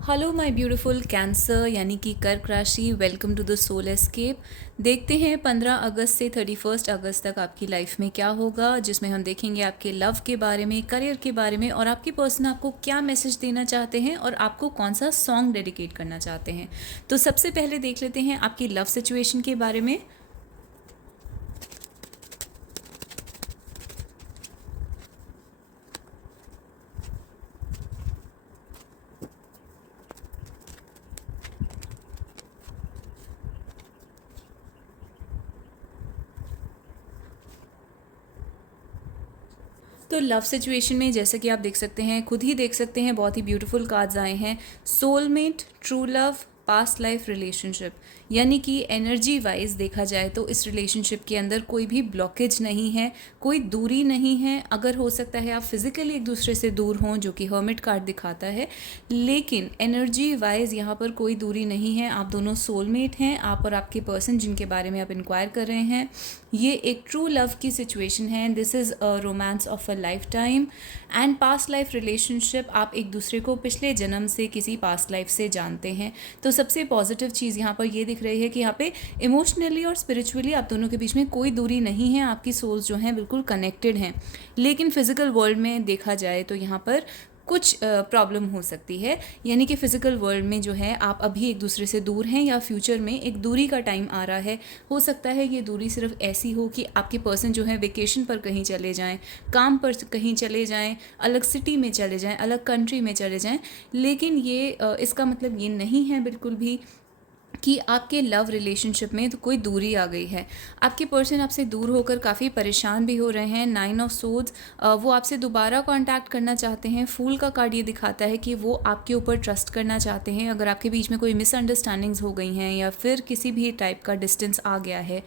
Hello my beautiful cancer यानी कि कर्क राशि। Welcome to the soul escape. देखते हैं 15 अगस्त से 31 अगस्त तक आपकी लाइफ में क्या होगा, जिसमें हम देखेंगे आपके लव के बारे में, करियर के बारे में और आपकी पर्सन आपको क्या मैसेज देना चाहते हैं और आपको कौन सा सॉन्ग डेडिकेट करना चाहते हैं। तो सबसे पहले देख लेते हैं आपकी लव सिचुएशन के बारे में। तो लव सिचुएशन में जैसे कि आप देख सकते हैं, खुद ही देख सकते हैं, बहुत ही ब्यूटीफुल कार्ड्स आए हैं। Soulmate, true love, past life relationship, यानी कि एनर्जी वाइज देखा जाए तो इस रिलेशनशिप के अंदर कोई भी ब्लॉकेज नहीं है, कोई दूरी नहीं है। अगर हो सकता है आप फिजिकली एक दूसरे से दूर हों, जो कि हर्मिट कार्ड दिखाता है, लेकिन एनर्जी वाइज यहाँ पर कोई दूरी नहीं है। आप दोनों सोलमेट हैं, आप और आपके पर्सन जिनके बारे में आप इंक्वायर कर रहे हैं। ये एक ट्रू लव की सिचुएशन है। This is a romance of a life time and past life relationship. आप एक दूसरे को पिछले जन्म से, किसी पास्ट लाइफ से जानते हैं। तो सबसे पॉजिटिव चीज़ यहाँ पर ये दिख रही है कि यहाँ पे इमोशनली और स्पिरिचुअली आप दोनों के बीच में कोई दूरी नहीं है। आपकी सोल्स जो हैं बिल्कुल कनेक्टेड हैं। लेकिन फिजिकल वर्ल्ड में देखा जाए तो यहाँ पर कुछ प्रॉब्लम हो सकती है, यानी कि फिजिकल वर्ल्ड में जो है आप अभी एक दूसरे से दूर हैं या फ्यूचर में एक दूरी का टाइम आ रहा है। हो सकता है ये दूरी सिर्फ ऐसी हो कि आपके पर्सन जो है वेकेशन पर कहीं चले जाएं, काम पर कहीं चले जाएं, अलग सिटी में चले जाएं, अलग कंट्री में चले जाएं। लेकिन ये इसका मतलब ये नहीं है बिल्कुल भी कि आपके लव रिलेशनशिप में तो कोई दूरी आ गई है। आपके पर्सन आपसे दूर होकर काफ़ी परेशान भी हो रहे हैं। 9 ऑफ सोड्स, वो आपसे दोबारा कांटेक्ट करना चाहते हैं। फूल का कार्ड ये दिखाता है कि वो आपके ऊपर ट्रस्ट करना चाहते हैं। अगर आपके बीच में कोई मिसअंडरस्टैंडिंग्स हो गई हैं या फिर किसी भी टाइप का डिस्टेंस आ गया है,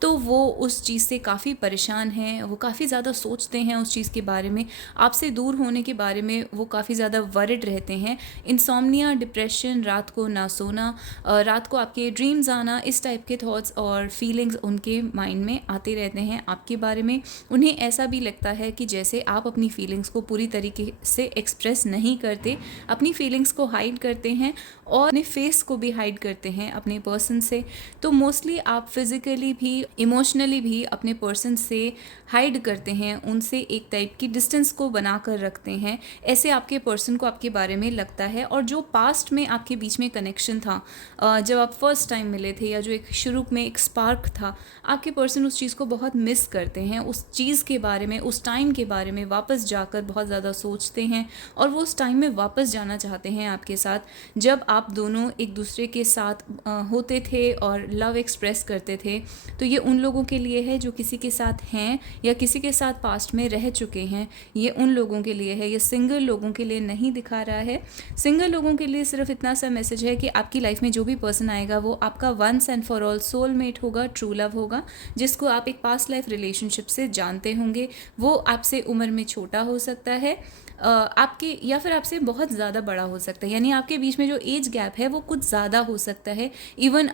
तो वो उस चीज़ से काफ़ी परेशान हैं। वो काफ़ी ज़्यादा सोचते हैं उस चीज़ के बारे में। आपसे दूर होने के बारे में वो काफ़ी ज़्यादा वरिड रहते हैं। इंसोम्निया, डिप्रेशन, रात को ना सोना, रात को आपके ड्रीम्स आना, इस टाइप के थॉट्स और फीलिंग्स उनके माइंड में आते रहते हैं आपके बारे में। उन्हें ऐसा भी लगता है कि जैसे आप अपनी फीलिंग्स को पूरी तरीके से एक्सप्रेस नहीं करते, अपनी फीलिंग्स को हाइड करते हैं और अपने फेस को भी हाइड करते हैं अपने पर्सन से। तो मोस्टली आप फिज़िकली भी, इमोशनली भी अपने पर्सन से हाइड करते हैं, उनसे एक टाइप की डिस्टेंस को बना कर रखते हैं। ऐसे आपके पर्सन को आपके बारे में लगता है। और जो पास्ट में आपके बीच में कनेक्शन था, जब आप फर्स्ट टाइम मिले थे, या जो एक शुरू में एक स्पार्क था, आपके पर्सन उस चीज़ को बहुत मिस करते हैं। उस चीज़ के बारे में, उस टाइम के बारे में वापस जाकर बहुत ज़्यादा सोचते हैं और वो उस टाइम में वापस जाना चाहते हैं आपके साथ, जब आप दोनों एक दूसरे के साथ होते थे और लव एक्सप्रेस करते थे। तो ये उन लोगों के लिए है जो किसी के साथ हैं या किसी के साथ पास्ट में रह चुके हैं। ये उन लोगों के लिए है, ये सिंगल लोगों के लिए नहीं दिखा रहा है। सिंगल लोगों के लिए सिर्फ इतना सा मैसेज है कि आपकी लाइफ में जो भी पर्सन आएगा वो आपका once and for all soulmate होगा, ट्रू लव होगा, जिसको आप एक पास्ट लाइफ रिलेशनशिप से जानते होंगे। वो आपसे उम्र में छोटा हो सकता है, आपके, या फिर आपसे बहुत ज़्यादा बड़ा हो सकता है। यानी आपके बीच में जो एज गैप है वो कुछ ज़्यादा हो सकता है। इवन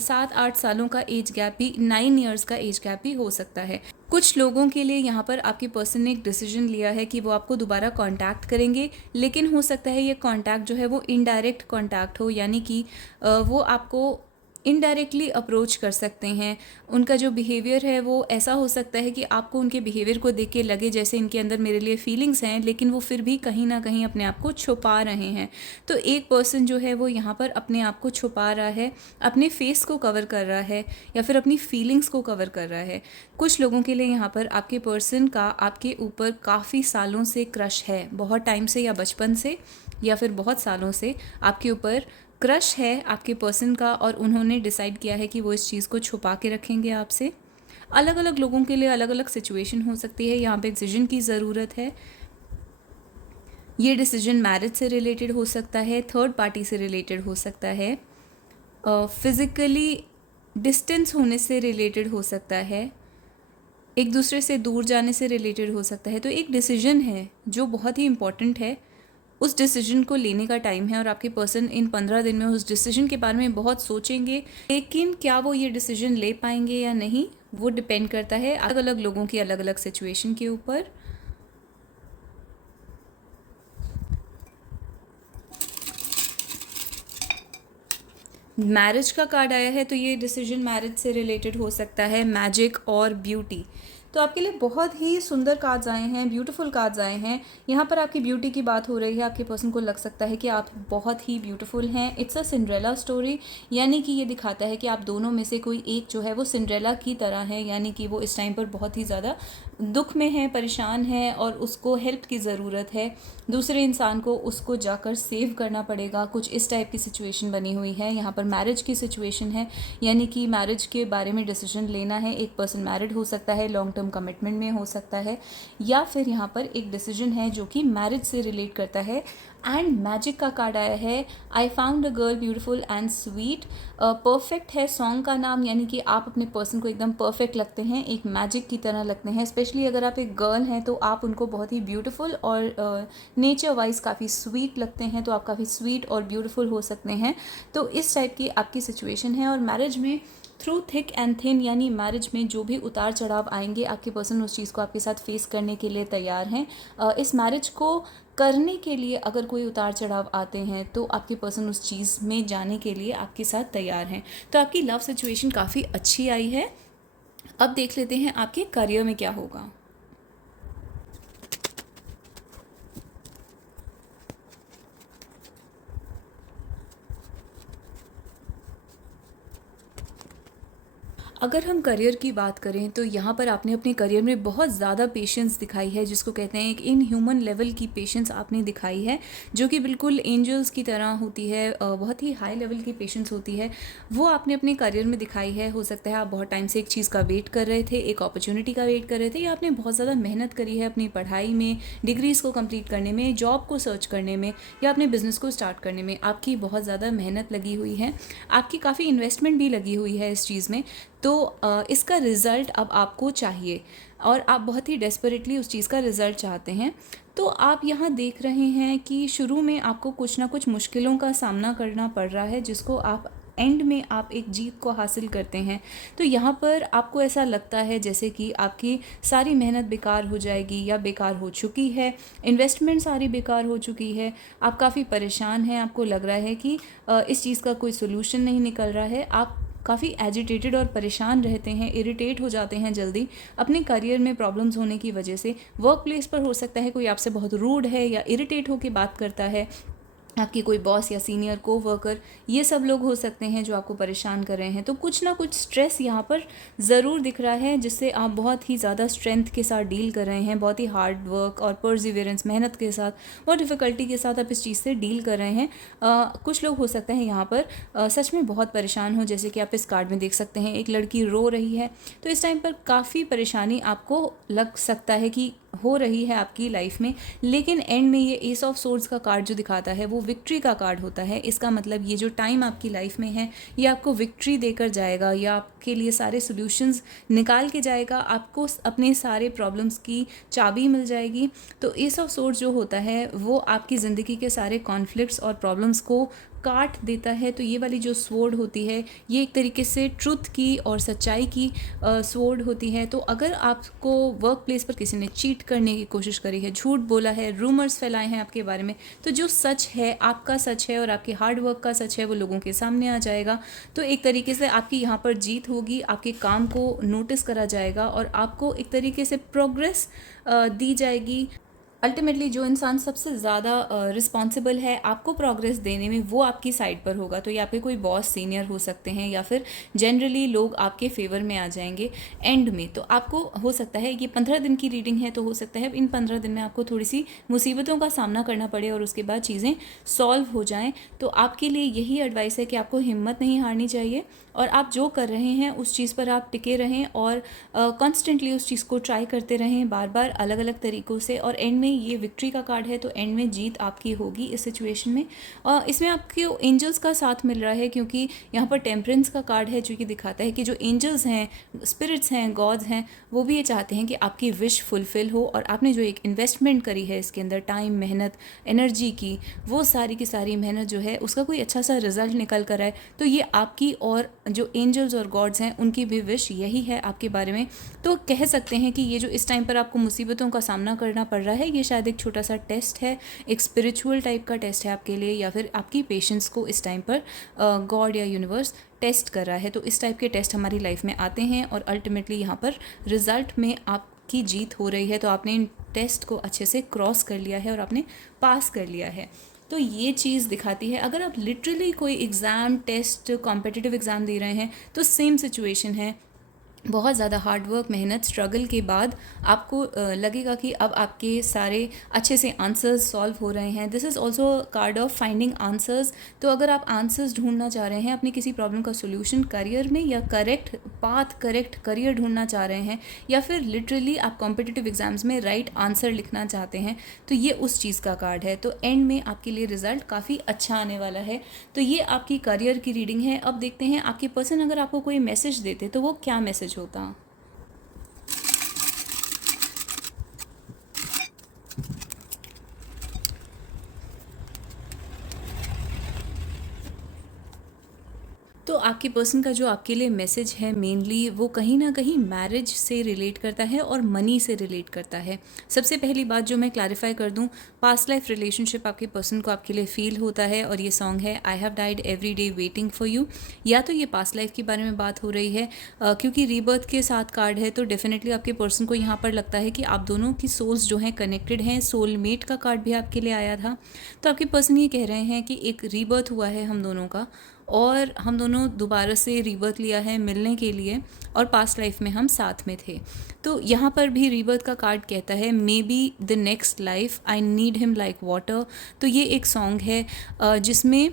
7-8 सालों का एज गैप भी, 9 ईयर्स का एज गैप भी हो सकता है। कुछ लोगों के लिए यहाँ पर आपके पर्सन ने एक डिसीजन लिया है कि वो आपको दोबारा कांटेक्ट करेंगे, लेकिन हो सकता है ये कांटेक्ट जो है वो इनडायरेक्ट कांटेक्ट हो, यानी कि वो आपको इनडायरेक्टली अप्रोच कर सकते हैं। उनका जो बिहेवियर है वो ऐसा हो सकता है कि आपको उनके बिहेवियर को देख के लगे जैसे इनके अंदर मेरे लिए फीलिंग्स हैं, लेकिन वो फिर भी कहीं ना कहीं अपने आप को छुपा रहे हैं। तो एक पर्सन जो है वो यहाँ पर अपने आप को छुपा रहा है, अपने फेस को कवर कर रहा है या फिर अपनी फीलिंग्स को कवर कर रहा है। कुछ लोगों के लिए यहाँ पर आपके पर्सन का आपके ऊपर काफ़ी सालों से क्रश है, बहुत टाइम से या बचपन से या फिर बहुत सालों से आपके ऊपर क्रश है आपके पर्सन का, और उन्होंने डिसाइड किया है कि वो इस चीज़ को छुपा के रखेंगे आपसे। अलग अलग लोगों के लिए अलग अलग सिचुएशन हो सकती है। यहाँ पे डिसीजन की ज़रूरत है। ये डिसीजन मैरिज से रिलेटेड हो सकता है, थर्ड पार्टी से रिलेटेड हो सकता है, फिज़िकली डिस्टेंस होने से रिलेटेड हो सकता है, एक दूसरे से दूर जाने से रिलेटेड हो सकता है। तो एक डिसीजन है जो बहुत ही इम्पॉर्टेंट है। उस डिसीजन को लेने का टाइम है और आपके पर्सन इन 15 दिन में उस डिसीजन के बारे में बहुत सोचेंगे। लेकिन क्या वो ये डिसीजन ले पाएंगे या नहीं, वो डिपेंड करता है अलग अलग लोगों की अलग अलग सिचुएशन के ऊपर। मैरिज का कार्ड आया है तो ये डिसीजन मैरिज से रिलेटेड हो सकता है, मैजिक और ब्यूटी। तो आपके लिए बहुत ही सुंदर कार्ड्स आए हैं, ब्यूटीफुल कार्ड्स आए हैं। यहाँ पर आपकी ब्यूटी की बात हो रही है, आपके पर्सन को लग सकता है कि आप बहुत ही ब्यूटीफुल हैं। इट्स अ सिंड्रेला स्टोरी, यानी कि ये दिखाता है कि आप दोनों में से कोई एक जो है वो सिंड्रेला की तरह है, यानी कि वो इस टाइम पर बहुत ही ज़्यादा दुख में है, परेशान है और उसको हेल्प की ज़रूरत है। दूसरे इंसान को उसको जाकर सेव करना पड़ेगा, कुछ इस टाइप की सिचुएशन बनी हुई है। यहाँ पर मैरिज की सिचुएशन है, यानी कि मैरिज के बारे में डिसीजन लेना है। एक पर्सन मैरिड हो सकता है, लॉन्ग टर्म कमिटमेंट में हो सकता है, या फिर यहाँ पर एक डिसीजन है जो कि मैरिज से रिलेट करता है। एंड मैजिक का कार्ड आया है, I found a girl beautiful and sweet. Perfect है सॉन्ग का नाम, यानी कि आप अपने पर्सन को एकदम परफेक्ट लगते हैं, एक मैजिक की तरह लगते हैं। स्पेशली अगर आप एक गर्ल हैं तो आप उनको बहुत ही ब्यूटीफुल और नेचर वाइज काफ़ी स्वीट लगते हैं, तो आप काफ़ी स्वीट और ब्यूटीफुल हो सकते हैं। तो इस टाइप की आपकी सिचुएशन है। और मैरिज में थ्रू थिक एंड थिन, यानी मैरिज में जो भी उतार चढ़ाव आएंगे, आपके पर्सन उस चीज़ को आपके साथ फेस करने के लिए तैयार हैं। इस मैरिज को करने के लिए अगर कोई उतार चढ़ाव आते हैं तो आपके पर्सन उस चीज़ में जाने के लिए आपके साथ तैयार हैं। तो आपकी लव सिचुएशन काफ़ी अच्छी आई है। अब देख लेते हैं आपके करियर में क्या होगा। अगर हम करियर की बात करें तो यहाँ पर आपने अपने करियर में बहुत ज़्यादा पेशेंस दिखाई है, जिसको कहते हैं एक इन ह्यूमन लेवल की पेशेंस आपने दिखाई है, जो कि बिल्कुल एंजल्स की तरह होती है। बहुत ही हाई लेवल की पेशेंस होती है, वो आपने अपने करियर में दिखाई है। हो सकता है आप बहुत टाइम से एक चीज़ का वेट कर रहे थे, एक अपॉर्चुनिटी का वेट कर रहे थे, या आपने बहुत ज़्यादा मेहनत करी है अपनी पढ़ाई में, डिग्रीज़ को कंप्लीट करने में, जॉब को सर्च करने में, या अपने बिजनेस को स्टार्ट करने में आपकी बहुत ज़्यादा मेहनत लगी हुई है, आपकी काफ़ी इन्वेस्टमेंट भी लगी हुई है इस चीज़ में। तो इसका रिज़ल्ट अब आपको चाहिए और आप बहुत ही डेस्परेटली उस चीज़ का रिज़ल्ट चाहते हैं। तो आप यहाँ देख रहे हैं कि शुरू में आपको कुछ ना कुछ मुश्किलों का सामना करना पड़ रहा है, जिसको आप एंड में आप एक जीत को हासिल करते हैं। तो यहाँ पर आपको ऐसा लगता है जैसे कि आपकी सारी मेहनत बेकार हो जाएगी या बेकार हो चुकी है, इन्वेस्टमेंट सारी बेकार हो चुकी है, आप काफ़ी परेशान हैं, आपको लग रहा है कि इस चीज़ का कोई सोल्यूशन नहीं निकल रहा है। आप काफ़ी एजिटेटेड और परेशान रहते हैं, इरिटेट हो जाते हैं जल्दी अपने करियर में प्रॉब्लम्स होने की वजह से। वर्क प्लेस पर हो सकता है कोई आपसे बहुत रूड है या इरिटेट होकर बात करता है, आपकी कोई बॉस या सीनियर को वर्कर, ये सब लोग हो सकते हैं जो आपको परेशान कर रहे हैं। तो कुछ ना कुछ स्ट्रेस यहाँ पर ज़रूर दिख रहा है, जिससे आप बहुत ही ज़्यादा स्ट्रेंथ के साथ डील कर रहे हैं, बहुत ही हार्ड वर्क और परसिवियरेंस, मेहनत के साथ, बहुत डिफ़िकल्टी के साथ आप इस चीज़ से डील कर रहे हैं। कुछ लोग हो सकते हैं यहाँ पर सच में बहुत परेशान हो, जैसे कि आप इस कार्ड में देख सकते हैं एक लड़की रो रही है। तो इस टाइम पर काफ़ी परेशानी आपको लग सकता है कि हो रही है आपकी लाइफ में, लेकिन एंड में ये एस ऑफ सोर्ड्स का कार्ड जो दिखाता है वो विक्ट्री का कार्ड होता है। इसका मतलब ये जो टाइम आपकी लाइफ में है ये आपको विक्ट्री देकर जाएगा, या आपके लिए सारे सॉल्यूशंस निकाल के जाएगा, आपको अपने सारे प्रॉब्लम्स की चाबी मिल जाएगी। तो एस ऑफ सोर्ड्स जो होता है वो आपकी ज़िंदगी के सारे कॉन्फ्लिक्ट्स और प्रॉब्लम्स को काट देता है। तो ये वाली जो स्वॉर्ड होती है ये एक तरीके से ट्रुथ की और सच्चाई की स्वॉर्ड होती है। तो अगर आपको वर्क प्लेस पर किसी ने चीट करने की कोशिश करी है, झूठ बोला है, रूमर्स फैलाए हैं आपके बारे में, तो जो सच है, आपका सच है और आपके हार्ड वर्क का सच है, वो लोगों के सामने आ जाएगा। तो एक तरीके से आपकी यहाँ पर जीत होगी, आपके काम को नोटिस करा जाएगा और आपको एक तरीके से प्रोग्रेस दी जाएगी। अल्टीमेटली जो इंसान सबसे ज़्यादा रिस्पॉन्सिबल है आपको प्रोग्रेस देने में, वो आपकी साइड पर होगा। तो यहाँ पे कोई बॉस, सीनियर हो सकते हैं, या फिर जनरली लोग आपके फेवर में आ जाएंगे एंड में। तो आपको हो सकता है ये 15 दिन की रीडिंग है, तो हो सकता है इन 15 दिन में आपको थोड़ी सी मुसीबतों का सामना करना पड़े और उसके बाद चीज़ें सॉल्व हो जाएँ। तो आपके लिए यही एडवाइस है कि आपको हिम्मत नहीं हारनी चाहिए और आप जो कर रहे हैं उस चीज़ पर आप टिके रहें और कॉन्स्टेंटली उस चीज़ को ट्राई करते रहें, बार बार अलग अलग तरीक़ों से। और एंड में ये विक्ट्री का कार्ड है, तो एंड में जीत आपकी होगी इस सिचुएशन में। इसमें आपको एंजल्स का साथ मिल रहा है, क्योंकि यहाँ पर टेम्परेंस का कार्ड है जो कि दिखाता है कि जो एंजल्स हैं, स्पिरिट्स हैं, गॉड्स हैं, वो भी ये चाहते हैं कि आपकी विश फुलफ़िल हो और आपने जो एक इन्वेस्टमेंट करी है इसके अंदर, टाइम, मेहनत, एनर्जी की, वो सारी की सारी मेहनत जो है उसका कोई अच्छा सा रिजल्ट निकल कर आए। तो ये आपकी और जो एंजल्स और गॉड्स हैं उनकी भी विश यही है आपके बारे में। तो कह सकते हैं कि ये जो इस टाइम पर आपको मुसीबतों का सामना करना पड़ रहा है, ये शायद एक छोटा सा टेस्ट है, एक स्पिरिचुअल टाइप का टेस्ट है आपके लिए, या फिर आपकी पेशेंस को इस टाइम पर गॉड या यूनिवर्स टेस्ट कर रहा है। तो इस टाइप के टेस्ट हमारी लाइफ में आते हैं और अल्टीमेटली यहाँ पर रिज़ल्ट में आपकी जीत हो रही है। तो आपने इन टेस्ट को अच्छे से क्रॉस कर लिया है और आपने पास कर लिया है। तो ये चीज़ दिखाती है। अगर आप लिटरली कोई एग्ज़ाम, टेस्ट, कॉम्पिटिटिव एग्ज़ाम दे रहे हैं तो सेम सिचुएशन है। बहुत ज़्यादा हार्ड वर्क, मेहनत, स्ट्रगल के बाद आपको लगेगा कि अब आपके सारे अच्छे से आंसर्स सॉल्व हो रहे हैं। This is also card of finding answers. तो अगर आप आंसर्स ढूंढना चाह रहे हैं अपनी किसी प्रॉब्लम का सोल्यूशन करियर में, या करेक्ट पाथ, करेक्ट करियर ढूंढना चाह रहे हैं, या फिर लिटरली आप कॉम्पिटिटिव एग्जाम्स में राइट आंसर लिखना चाहते हैं, तो ये उस चीज़ का कार्ड है। तो एंड में आपके लिए रिजल्ट काफ़ी अच्छा आने वाला है। तो ये आपकी करियर की रीडिंग है। अब देखते हैं आपके पर्सन अगर आपको कोई मैसेज देते तो वो क्या मैसेज होता। तो आपके पर्सन का जो आपके लिए मैसेज है मेनली वो कहीं ना कहीं मैरिज से रिलेट करता है और मनी से रिलेट करता है। सबसे पहली बात जो मैं क्लैरिफाई कर दूं, पास्ट लाइफ रिलेशनशिप आपके पर्सन को आपके लिए फील होता है। और ये सॉन्ग है I have died every day waiting for you. या तो ये पास्ट लाइफ के बारे में बात हो रही है, क्योंकि रीबर्थ के साथ कार्ड है तो डेफिनेटली आपके पर्सन को यहाँ पर लगता है कि आप दोनों की सोल्स जो हैं कनेक्टेड हैं। सोलमेट का कार्ड भी आपके लिए आया था। तो आपके पर्सन ये कह रहे हैं कि एक रीबर्थ हुआ है हम दोनों का, और हम दोनों दोबारा से रीबर्थ लिया है मिलने के लिए, और पास्ट लाइफ में हम साथ में थे। तो यहाँ पर भी रीबर्थ का कार्ड कहता है may be the next life I need him like water. तो ये एक सॉन्ग है जिसमें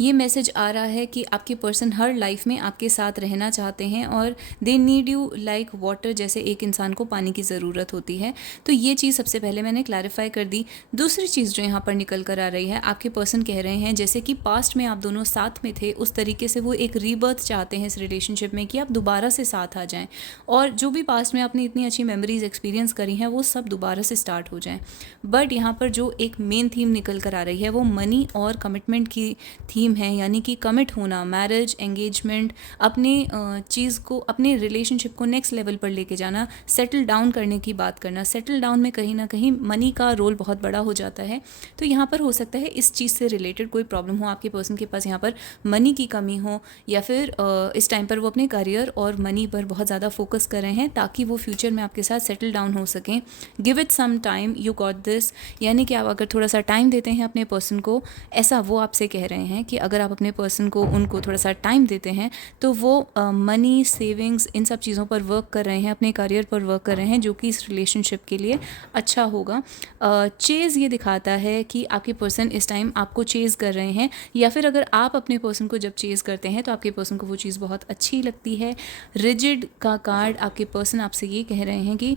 ये मैसेज आ रहा है कि आपके पर्सन हर लाइफ में आपके साथ रहना चाहते हैं और they need you like water, जैसे एक इंसान को पानी की ज़रूरत होती है। तो ये चीज़ सबसे पहले मैंने क्लैरिफाई कर दी। दूसरी चीज़ जो यहाँ पर निकल कर आ रही है, आपके पर्सन कह रहे हैं जैसे कि पास्ट में आप दोनों साथ में थे, उस तरीके से वो एक रीबर्थ चाहते हैं इस रिलेशनशिप में कि आप दोबारा से साथ आ जाएँ, और जो भी पास्ट में आपने इतनी अच्छी मेमोरीज एक्सपीरियंस करी हैं वो सब दोबारा से स्टार्ट हो जाएँ। बट यहाँ पर जो एक मेन थीम निकल कर आ रही है वो मनी और कमिटमेंट की थीम है, यानी कि कमिट होना, मैरिज, एंगेजमेंट, अपने चीज़ को, अपने रिलेशनशिप को नेक्स्ट लेवल पर लेके जाना, सेटल डाउन करने की बात करना। सेटल डाउन में कहीं ना कहीं मनी का रोल बहुत बड़ा हो जाता है। तो यहाँ पर हो सकता है इस चीज़ से रिलेटेड कोई प्रॉब्लम हो, आपके पर्सन के पास यहाँ पर मनी की कमी हो, या फिर इस टाइम पर वो अपने करियर और मनी पर बहुत ज़्यादा फोकस कर रहे हैं ताकि वो फ्यूचर में आपके साथ सेटल डाउन हो सकें। Give it some time, you got this. यानी कि आप अगर थोड़ा सा टाइम देते हैं अपने पर्सन को, ऐसा वो आपसे कह रहे हैं कि अगर आप अपने पर्सन को, उनको थोड़ा सा टाइम देते हैं तो वो मनी, सेविंग्स, इन सब चीज़ों पर वर्क कर रहे हैं, अपने करियर पर वर्क कर रहे हैं, जो कि इस रिलेशनशिप के लिए अच्छा होगा। चेज़ ये दिखाता है कि आपके पर्सन इस टाइम आपको चेज़ कर रहे हैं, या फिर अगर आप अपने पर्सन को जब चेज़ करते हैं तो आपके पर्सन को वो चीज़ बहुत अच्छी लगती है। रिजिड का कार्ड, आपके पर्सन आपसे ये कह रहे हैं कि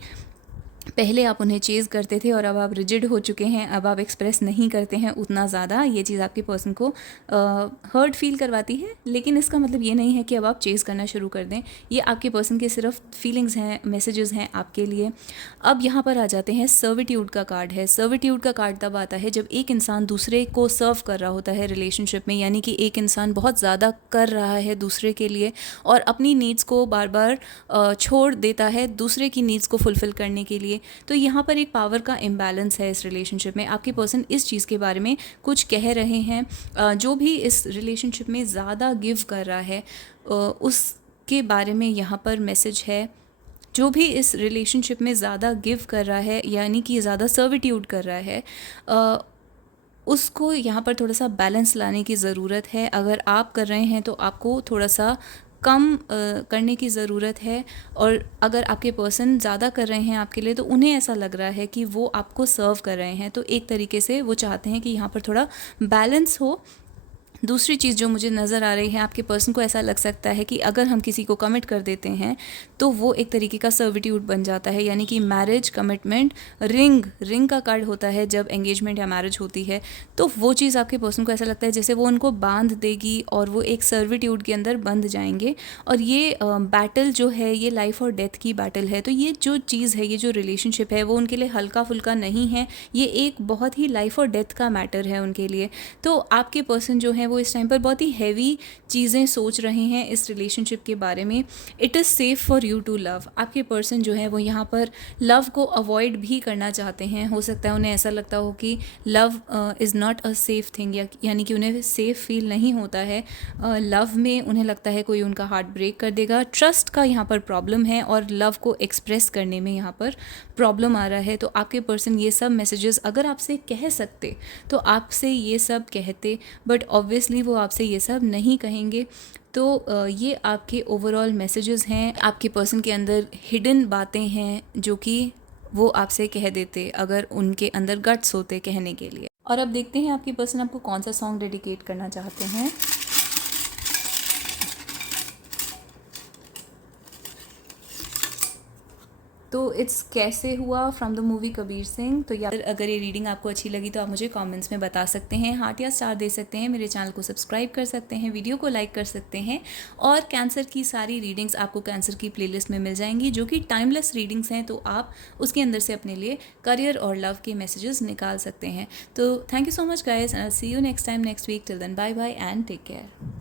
पहले आप उन्हें चेज़ करते थे और अब आप रिजिड हो चुके हैं, अब आप एक्सप्रेस नहीं करते हैं उतना ज़्यादा। ये चीज़ आपके पर्सन को हर्ट फील करवाती है, लेकिन इसका मतलब ये नहीं है कि अब आप चेज़ करना शुरू कर दें। ये आपके पर्सन के सिर्फ फीलिंग्स हैं, मैसेजेस हैं आपके लिए। अब यहाँ पर आ जाते हैं, सर्विट्यूड का कार्ड है। सर्विट्यूड का कार्ड तब आता है जब एक इंसान दूसरे को सर्व कर रहा होता है रिलेशनशिप में, यानी कि एक इंसान बहुत ज़्यादा कर रहा है दूसरे के लिए और अपनी नीड्स को बार बार छोड़ देता है दूसरे की नीड्स को फुलफ़िल करने के लिए। तो यहाँ पर एक पावर का इम्बैलेंस है इस रिलेशनशिप में। आपके पर्सन इस चीज़ के बारे में कुछ कह रहे हैं, जो भी इस रिलेशनशिप में ज़्यादा गिव कर रहा है उसके बारे में यहाँ पर मैसेज है। जो भी इस रिलेशनशिप में ज़्यादा गिव कर रहा है, यानी कि ज़्यादा सर्विट्यूड कर रहा है, उसको यहाँ पर थोड़ा सा बैलेंस लाने की ज़रूरत है। अगर आप कर रहे हैं तो आपको थोड़ा सा कम करने की ज़रूरत है, और अगर आपके पर्सन ज़्यादा कर रहे हैं आपके लिए तो उन्हें ऐसा लग रहा है कि वो आपको सर्व कर रहे हैं। तो एक तरीके से वो चाहते हैं कि यहाँ पर थोड़ा बैलेंस हो। दूसरी चीज़ जो मुझे नज़र आ रही है, आपके पर्सन को ऐसा लग सकता है कि अगर हम किसी को कमिट कर देते हैं तो वो एक तरीके का सर्विट्यूड बन जाता है, यानी कि मैरिज, कमिटमेंट, रिंग का कार्ड होता है जब एंगेजमेंट या मैरिज होती है। तो वो चीज़ आपके पर्सन को ऐसा लगता है जैसे वो उनको बांध देगी और वो एक सर्विट्यूड के अंदर बंध जाएंगे। और ये बैटल जो है ये लाइफ और डेथ की बैटल है। तो ये जो चीज़ है, ये जो रिलेशनशिप है वो उनके लिए हल्का फुल्का नहीं है, ये एक बहुत ही लाइफ और डेथ का मैटर है उनके लिए। तो आपके पर्सन जो है वो वो इस टाइम पर बहुत ही हैवी चीज़ें सोच रहे हैं इस रिलेशनशिप के बारे में। It is safe for you to love. आपके पर्सन जो है वो यहाँ पर लव को अवॉइड भी करना चाहते हैं। हो सकता है उन्हें ऐसा लगता हो कि love is not a safe thing, यानी कि उन्हें सेफ़ फील नहीं होता है लव में। उन्हें लगता है कोई उनका हार्ट ब्रेक कर देगा। ट्रस्ट का यहाँ पर प्रॉब्लम है और लव को एक्सप्रेस करने में यहाँ पर प्रॉब्लम आ रहा है। तो आपके पर्सन ये सब मैसेजेस अगर आपसे कह सकते तो आपसे ये सब कहते, बट ऑब्वियसली वो आपसे ये सब नहीं कहेंगे। तो ये आपके ओवरऑल मैसेजेस हैं। आपके पर्सन के अंदर हिडन बातें हैं जो कि वो आपसे कह देते अगर उनके अंदर गट्स होते कहने के लिए। और अब देखते हैं आपके पर्सन आपको कौन सा सॉन्ग डेडिकेट करना चाहते हैं। तो इट्स कैसे हुआ from the movie Kabir Singh. तो या अगर ये रीडिंग आपको अच्छी लगी तो आप मुझे कमेंट्स में बता सकते हैं, हार्ट या स्टार दे सकते हैं, मेरे चैनल को सब्सक्राइब कर सकते हैं, वीडियो को लाइक कर सकते हैं। और कैंसर की सारी रीडिंग्स आपको कैंसर की प्लेलिस्ट में मिल जाएंगी जो कि टाइमलेस रीडिंग्स हैं। तो आप उसके अंदर से अपने लिए करियर और लव के मैसेजेस निकाल सकते हैं। तो thank you so much guys, see you next time next week. Till then bye bye and take care.